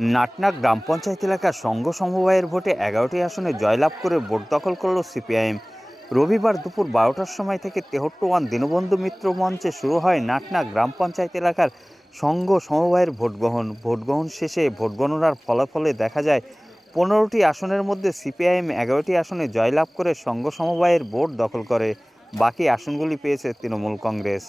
নাটনা গ্রাম পঞ্চায়েত এলাকার সংঘ সমবায়ের ভোটে 11টি আসনে জয়লাভ করে ভোট দখল করল সিপিআইএম। রবিবার দুপুর 12টার সময় থেকে 73 দীনবন্ধু মিত্র মঞ্চে শুরু হয় নাটনা গ্রাম পঞ্চায়েত এলাকার সংঘ সমবায়ের ভোটগ্রহণ শেষে ভোট গণনার ফলাফলে দেখা যায় 15টি আসনের মধ্যে সিপিআইএম 11টি আসনে জয়লাভ করে সংঘ সমবায়ের ভোট দখল করে। বাকি আসনগুলি পেয়েছে তৃণমূল কংগ্রেস।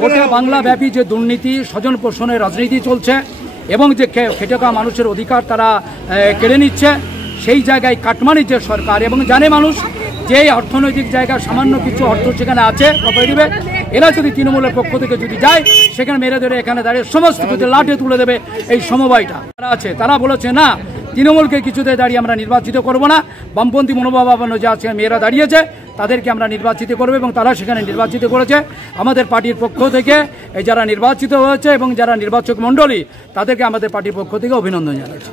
গোটা বাংলা ব্যাপী যে দুর্নীতি স্বজন পোষণের রাজনীতি চলছে এবং যে খেটে খাওয়া মানুষের অধিকার তারা কেড়ে নিচ্ছে, সেই জায়গায় কাটমানির যে সরকার এবং জানে মানুষ যে অর্থনৈতিক জায়গায় সামান্য কিছু অর্থ সেখানে আছে কোঅপারেটিভে, এরা যদি তৃণমূলের পক্ষ থেকে যদি যায় সেখানে মেরে ধরে এখানে দাঁড়িয়ে সমস্ত কিছু লাঠে তুলে দেবে এই সমবায়টা তারা আছে। তারা বলেছে না, তৃণমূলকে কিছুতে দাঁড়িয়ে আমরা নির্বাচিত করব না, বামপন্থী মনোভাবাপন্ন যা আছে মেয়েরা দাঁড়িয়েছে তাদেরকে আমরা নির্বাচিত করব এবং তারা সেখানে নির্বাচিত করেছে। আমাদের পার্টির পক্ষ থেকে এই যারা নির্বাচিত হয়েছে এবং যারা নির্বাচক মণ্ডলী তাদেরকে আমাদের পার্টির পক্ষ থেকে অভিনন্দন জানাচ্ছি।